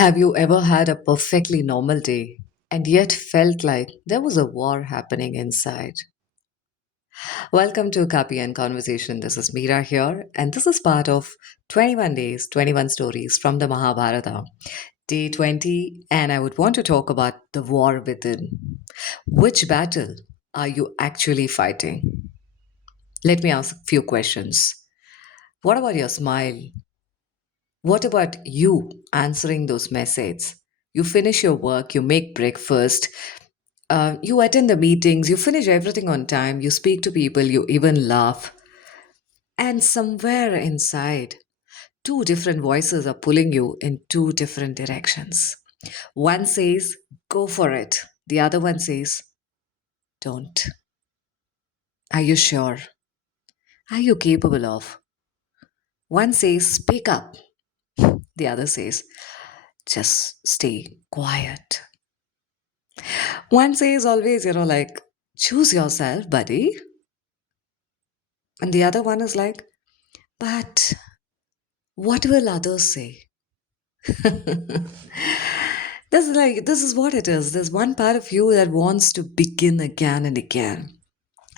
Have you ever had a perfectly normal day and yet felt like there was a war happening inside? Welcome to Copy and Conversation. This is Meera here, and this is part of 21 Days, 21 Stories from the Mahabharata. Day 20, and I would want to talk about the war within. Which battle are you actually fighting? Let me ask a few questions. What about your smile? What about you answering those messages? You finish your work, you make breakfast, you attend the meetings, you finish everything on time, you speak to people, you even laugh. And somewhere inside, two different voices are pulling you in two different directions. One says, go for it. The other one says, don't. Are you sure? Are you capable of? One says, speak up. The other says, just stay quiet. One says always, like, choose yourself, buddy. And the other one is like, but what will others say? This is what it is. There's one part of you that wants to begin again and again.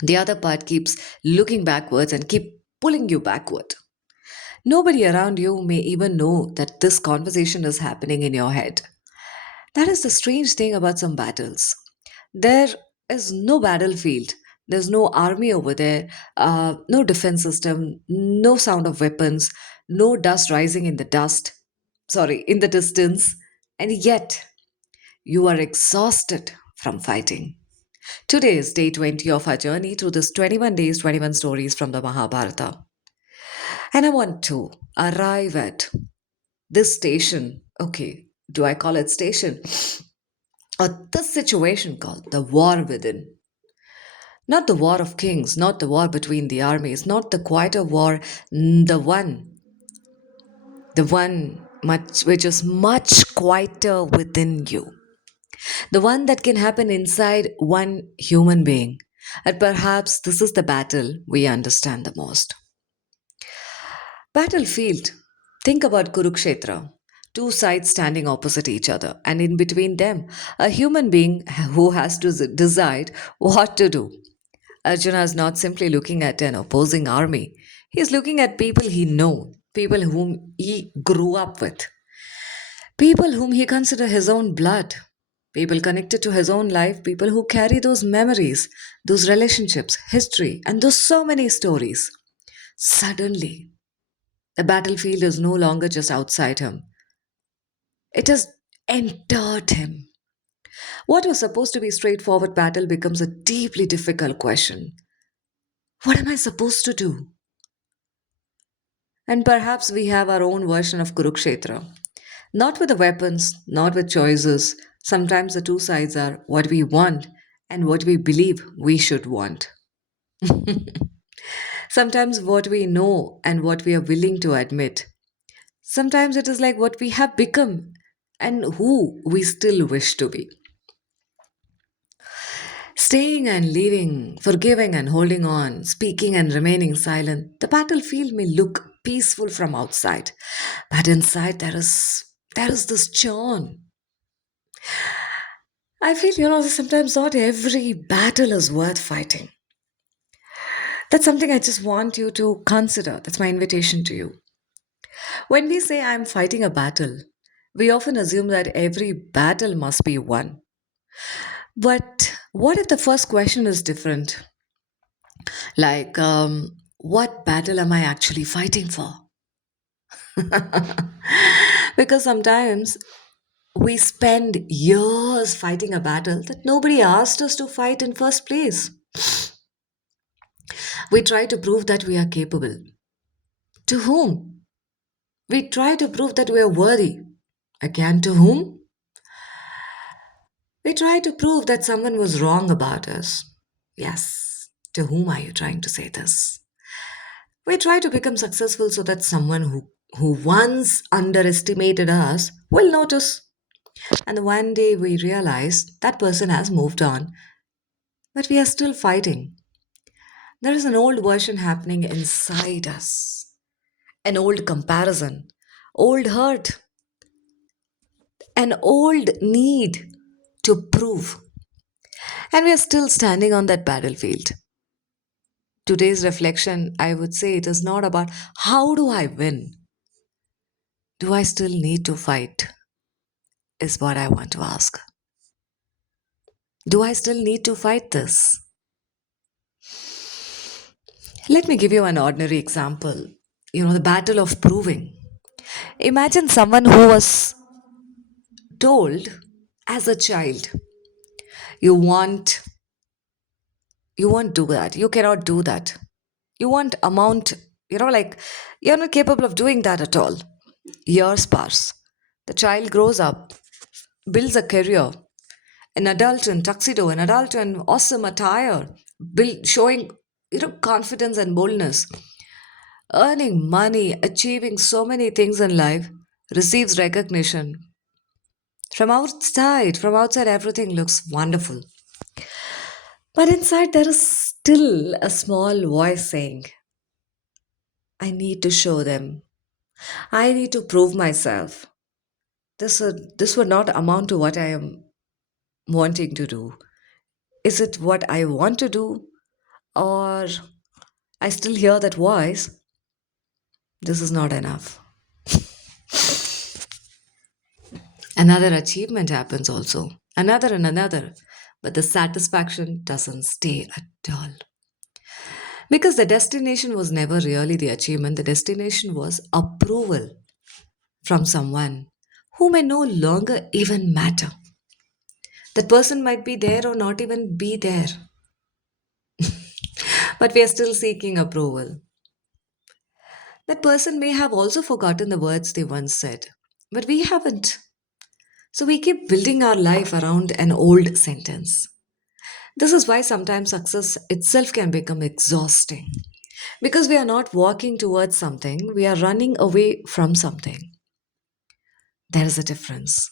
The other part keeps looking backwards and keep pulling you backward. Nobody around you may even know that this conversation is happening in your head. That is the strange thing about some battles. There is no battlefield. There's no army over there, no defense system, no sound of weapons, no dust rising in the dust, sorry, in the distance, and yet you are exhausted from fighting. Today is day 20 of our journey through this 21 days, 21 stories from the Mahabharata. And I want to arrive at this station. Okay, do I call it station? Or this situation called the war within. Not the war of kings, not the war between the armies, not the quieter war, the one much which is much quieter within you. The one that can happen inside one human being. And perhaps this is the battle we understand the most. Battlefield. Think about Kurukshetra. Two sides standing opposite each other, and in between them, a human being who has to decide what to do. Arjuna is not simply looking at an opposing army. He is looking at people he knows, people whom he grew up with, people whom he considers his own blood, people connected to his own life, people who carry those memories, those relationships, history, and those so many stories. Suddenly, the battlefield is no longer just outside him, it has entered him. What was supposed to be a straightforward battle becomes a deeply difficult question. What am I supposed to do? And perhaps we have our own version of Kurukshetra. Not with the weapons, not with choices. Sometimes the two sides are what we want and what we believe we should want. Sometimes what we know and what we are willing to admit. Sometimes it is like what we have become and who we still wish to be. Staying and leaving, forgiving and holding on, speaking and remaining silent. The battlefield may look peaceful from outside, but inside there is this churn. I feel, sometimes not every battle is worth fighting. That's something I just want you to consider. That's my invitation to you. When we say I'm fighting a battle, we often assume that every battle must be won. But what if the first question is different? Like, what battle am I actually fighting for? Because sometimes we spend years fighting a battle that nobody asked us to fight in first place. We try to prove that we are capable. To whom? We try to prove that we are worthy. Again, to whom? We try to prove that someone was wrong about us. Yes, to whom are you trying to say this? We try to become successful so that someone who once underestimated us will notice. And one day we realize that person has moved on, but we are still fighting. There is an old version happening inside us, an old comparison, old hurt, an old need to prove. And we are still standing on that battlefield. Today's reflection, I would say, it is not about how do I win? Do I still need to fight? Is what I want to ask. Do I still need to fight this? Let me give you an ordinary example. The battle of proving. Imagine someone who was told as a child, you want you won't do that. You cannot do that. You won't amount, like you're not capable of doing that at all. Years pass. The child grows up, builds a career, an adult in tuxedo, an adult in awesome attire, showing confidence and boldness, earning money, achieving so many things in life, receives recognition. From outside, everything looks wonderful. But inside, there is still a small voice saying, I need to show them. I need to prove myself. This would not amount to what I am wanting to do. Is it what I want to do? Or I still hear that voice, this is not enough. Another achievement happens also, another and another, but the satisfaction doesn't stay at all. Because the destination was never really the achievement, the destination was approval from someone who may no longer even matter. That person might be there or not even be there, but we are still seeking approval. That person may have also forgotten the words they once said, but we haven't. So we keep building our life around an old sentence. This is why sometimes success itself can become exhausting. Because we are not walking towards something, we are running away from something. There is a difference.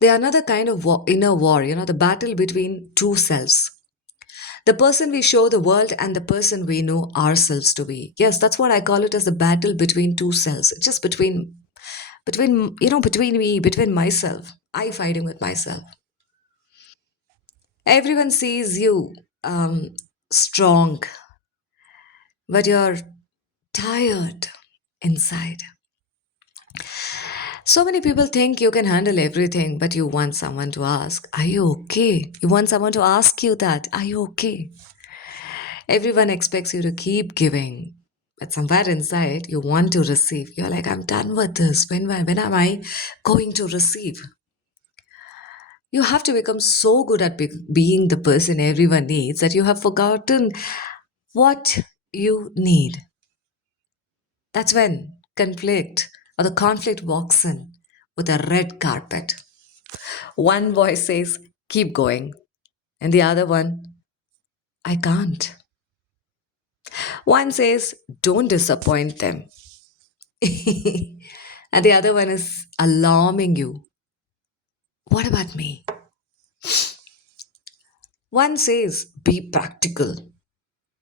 They are another kind of inner war, the battle between two selves. The person we show the world and the person we know ourselves to be. Yes, that's what I call it as the battle between two selves. Just between me, between myself. I fighting with myself. Everyone sees you strong, but you're tired inside. So many people think you can handle everything, but you want someone to ask, are you okay? You want someone to ask you that, are you okay? Everyone expects you to keep giving, but somewhere inside, you want to receive. You're like, I'm done with this. When am I going to receive? You have to become so good at being the person everyone needs that you have forgotten what you need. That's when conflict walks in with a red carpet. One voice says, keep going, and the other one, I can't. One says, don't disappoint them. And the other one is alarming you. What about me? One says, be practical.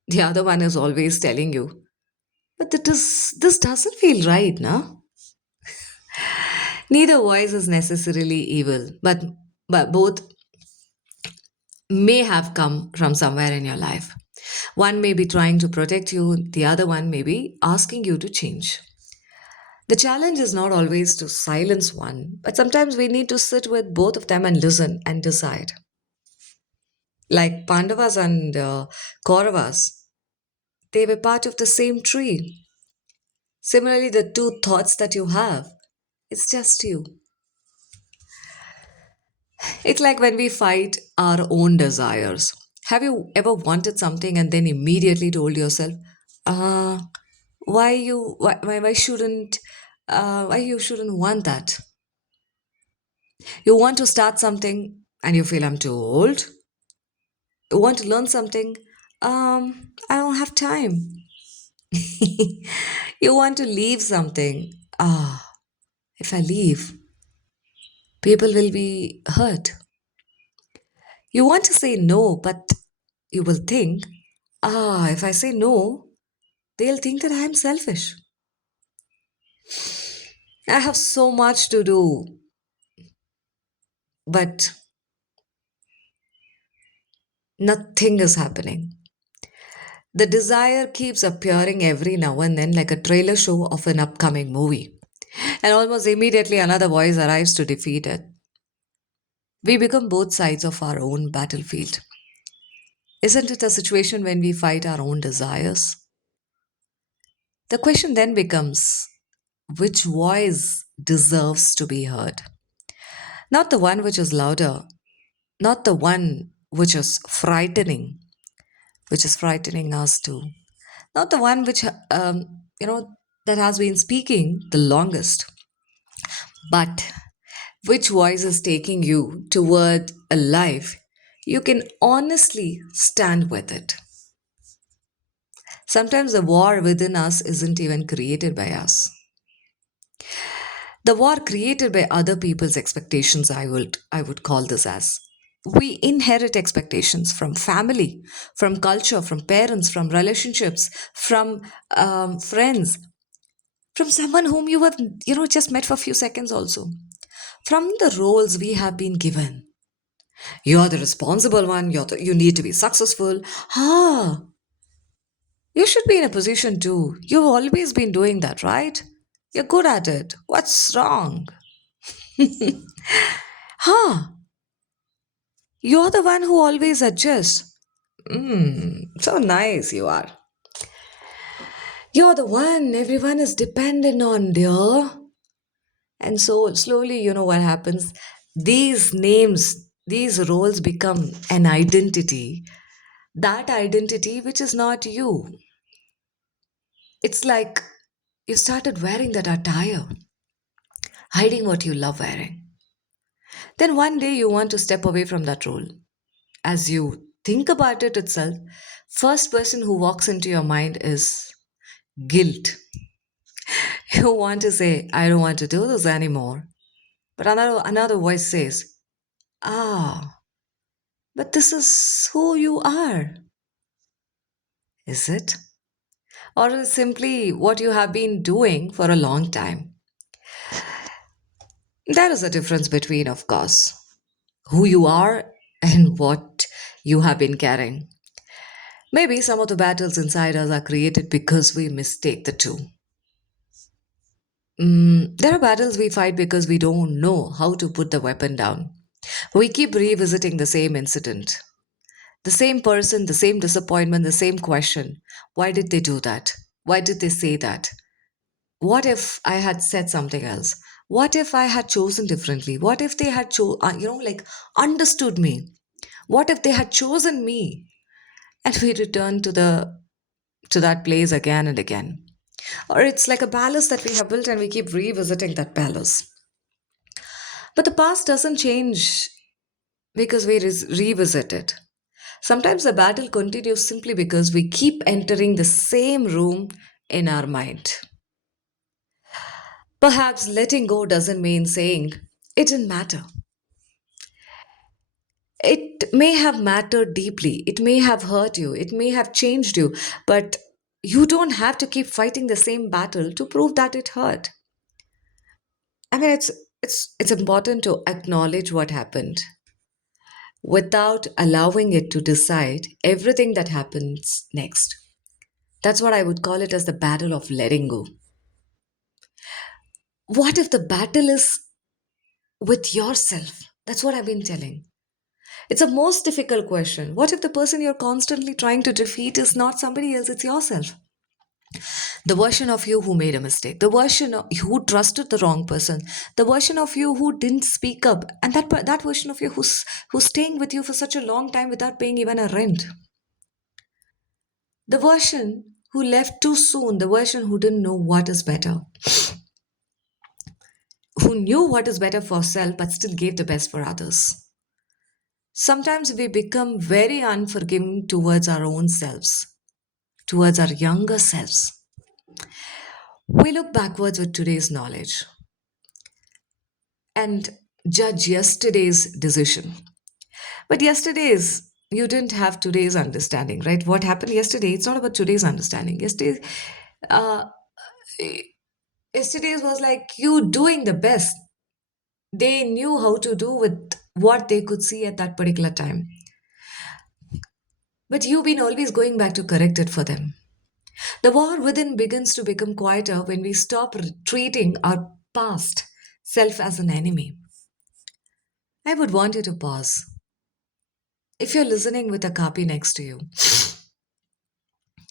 The other one is always telling you, but this doesn't feel right, no? Neither voice is necessarily evil, but both may have come from somewhere in your life. One may be trying to protect you, the other one may be asking you to change. The challenge is not always to silence one, but sometimes we need to sit with both of them and listen and decide. Like Pandavas and Kauravas, they were part of the same tree. Similarly, the two thoughts that you have, it's just you. It's like when we fight our own desires. Have you ever wanted something and then immediately told yourself, uh, why you shouldn't want that? You want to start something and you feel I'm too old. You want to learn something, I don't have time. You want to leave something. If I leave, people will be hurt. You want to say no, but you will think, if I say no, they'll think that I am selfish. I have so much to do, but nothing is happening. The desire keeps appearing every now and then, like a trailer show of an upcoming movie. And almost immediately, another voice arrives to defeat it. We become both sides of our own battlefield. Isn't it a situation when we fight our own desires? The question then becomes, which voice deserves to be heard? Not the one which is louder, not the one which is frightening us too. Not the one which, that has been speaking the longest, but which voice is taking you toward a life you can honestly stand with it. Sometimes the war within us isn't even created by us. The war created by other people's expectations, I would call this as. We inherit expectations from family, from culture, from parents, from relationships, from friends, from someone whom you have just met for a few seconds also, from the roles we have been given. You're the responsible one, you need to be successful. Ah, you should be in a position too. You've always been doing that, right? You're good at it. What's wrong? Huh, you're the one who always adjusts. So nice you are. You're the one everyone is dependent on, dear. And so slowly, you know what happens? These names, these roles become an identity. That identity, which is not you. It's like you started wearing that attire, hiding what you love wearing. Then one day you want to step away from that role. As you think about it itself, first person who walks into your mind is guilt. You want to say, I don't want to do this anymore. But another voice says, ah, but this is who you are. Is it? Or is it simply what you have been doing for a long time? There is a difference between, of course, who you are and what you have been carrying. Maybe some of the battles inside us are created because we mistake the two. There are battles we fight because we don't know how to put the weapon down. We keep revisiting the same incident, the same person, the same disappointment, the same question. Why did they do that? Why did they say that? What if I had said something else? What if I had chosen differently? What if they had understood me? What if they had chosen me? And we return to that place again and again. Or it's like a palace that we have built and we keep revisiting that palace. But the past doesn't change because we revisit it. Sometimes the battle continues simply because we keep entering the same room in our mind. Perhaps letting go doesn't mean saying it didn't matter. It may have mattered deeply, it may have hurt you, it may have changed you, but you don't have to keep fighting the same battle to prove that it hurt. I mean, it's important to acknowledge what happened without allowing it to decide everything that happens next. That's what I would call it as the battle of letting go. What if the battle is with yourself? That's what I've been telling. It's a most difficult question. What if the person you're constantly trying to defeat is not somebody else, it's yourself? The version of you who made a mistake, the version of who trusted the wrong person, the version of you who didn't speak up, and that version of you who's staying with you for such a long time without paying even a rent. The version who left too soon, the version who didn't know what is better, who knew what is better for self but still gave the best for others. Sometimes we become very unforgiving towards our own selves, towards our younger selves. We look backwards with today's knowledge and judge yesterday's decision. But yesterday's, you didn't have today's understanding, right? What happened yesterday, it's not about today's understanding. Yesterday, uh, Yesterday's was like you doing the best they knew how to do with what they could see at that particular time. But you've been always going back to correct it for them. The war within begins to become quieter when we stop treating our past self as an enemy. I would want you to pause. If you're listening with a copy next to you,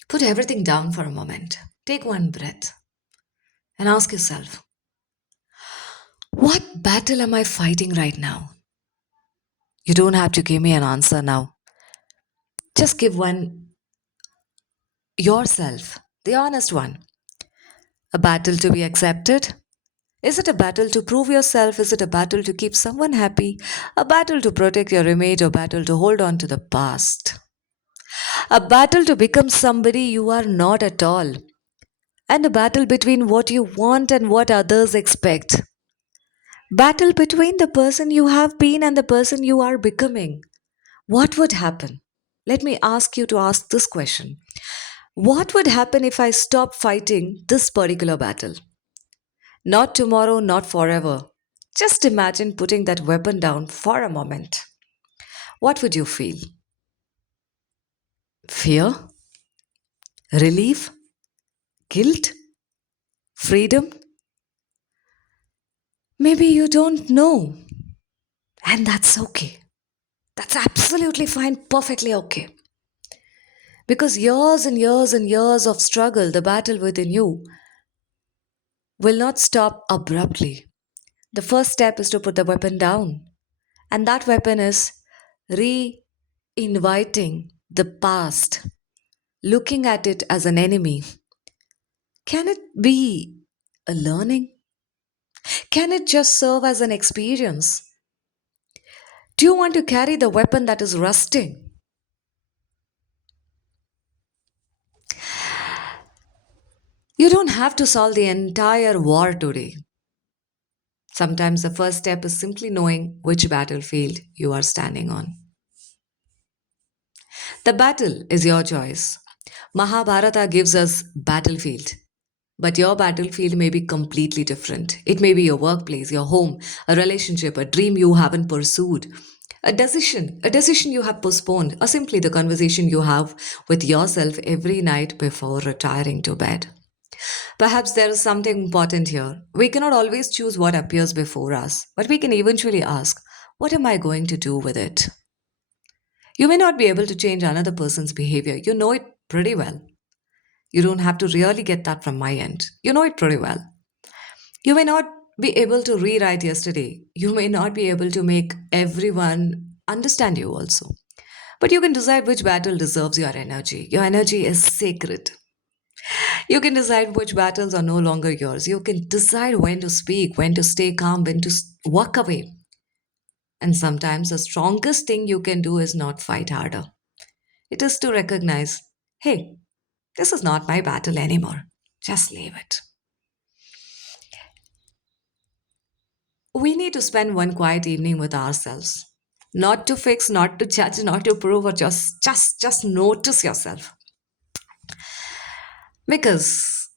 put everything down for a moment. Take one breath and ask yourself, what battle am I fighting right now? You don't have to give me an answer now. Just give one yourself, the honest one. A battle to be accepted? Is it a battle to prove yourself? Is it a battle to keep someone happy? A battle to protect your image? Or battle to hold on to the past? A battle to become somebody you are not at all? And a battle between what you want and what others expect? Battle between the person you have been and the person you are becoming? What would happen? Let me ask you to ask this question. What would happen if I stop fighting this particular battle? Not tomorrow, not forever. Just imagine putting that weapon down for a moment. What would you feel? Fear? Relief? Guilt? Freedom? Maybe you don't know. And that's okay. That's absolutely fine, perfectly okay. Because years and years and years of struggle, the battle within you, will not stop abruptly. The first step is to put the weapon down. And that weapon is re inviting the past, looking at it as an enemy. Can it be a learning? Can it just serve as an experience? Do you want to carry the weapon that is rusting? You don't have to solve the entire war today. Sometimes the first step is simply knowing which battlefield you are standing on. The battle is your choice. Mahabharata gives us battlefield, but your battlefield may be completely different. It may be your workplace, your home, a relationship, a dream you haven't pursued, a decision you have postponed, or simply the conversation you have with yourself every night before retiring to bed. Perhaps there is something important here. We cannot always choose what appears before us, but we can eventually ask, what am I going to do with it? You may not be able to change another person's behavior. You know it pretty well. You don't have to really get that from my end. You know it pretty well. You may not be able to rewrite yesterday. You may not be able to make everyone understand you also. But you can decide which battle deserves your energy. Your energy is sacred. You can decide which battles are no longer yours. You can decide when to speak, when to stay calm, when to walk away. And sometimes the strongest thing you can do is not fight harder. It is to recognize, hey, this is not my battle anymore. Just leave it. We need to spend one quiet evening with ourselves. Not to fix, not to judge, not to prove, or just notice yourself. Because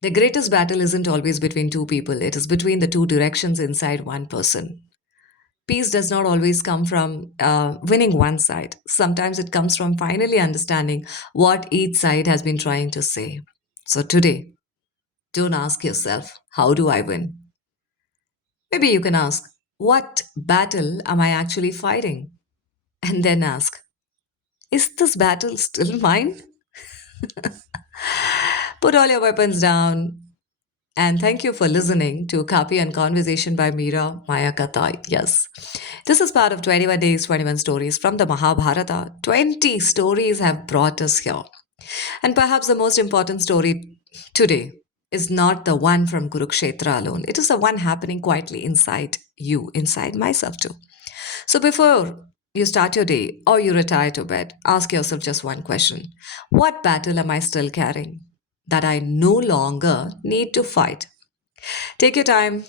the greatest battle isn't always between two people, it is between the two directions inside one person. Peace does not always come from winning one side. Sometimes it comes from finally understanding what each side has been trying to say. So today, don't ask yourself, how do I win? Maybe you can ask, what battle am I actually fighting? And then ask, is this battle still mine? Put all your weapons down. And thank you for listening to Copy and Conversation by Meera Mayaakatha. Yes, this is part of 21 Days, 21 Stories from the Mahabharata. 20 stories have brought us here. And perhaps the most important story today is not the one from Kurukshetra alone. It is the one happening quietly inside you, inside myself too. So before you start your day or you retire to bed, ask yourself just one question. What battle am I still carrying that I no longer need to fight? Take your time,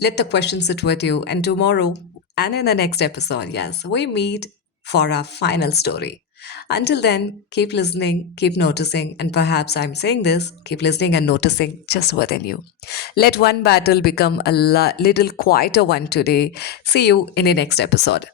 let the question sit with you, and tomorrow and in the next episode, yes, we meet for our final story. Until then, keep listening, keep noticing, and perhaps I'm saying this keep listening and noticing just within you. Let one battle become a little quieter one today. See you in the next episode.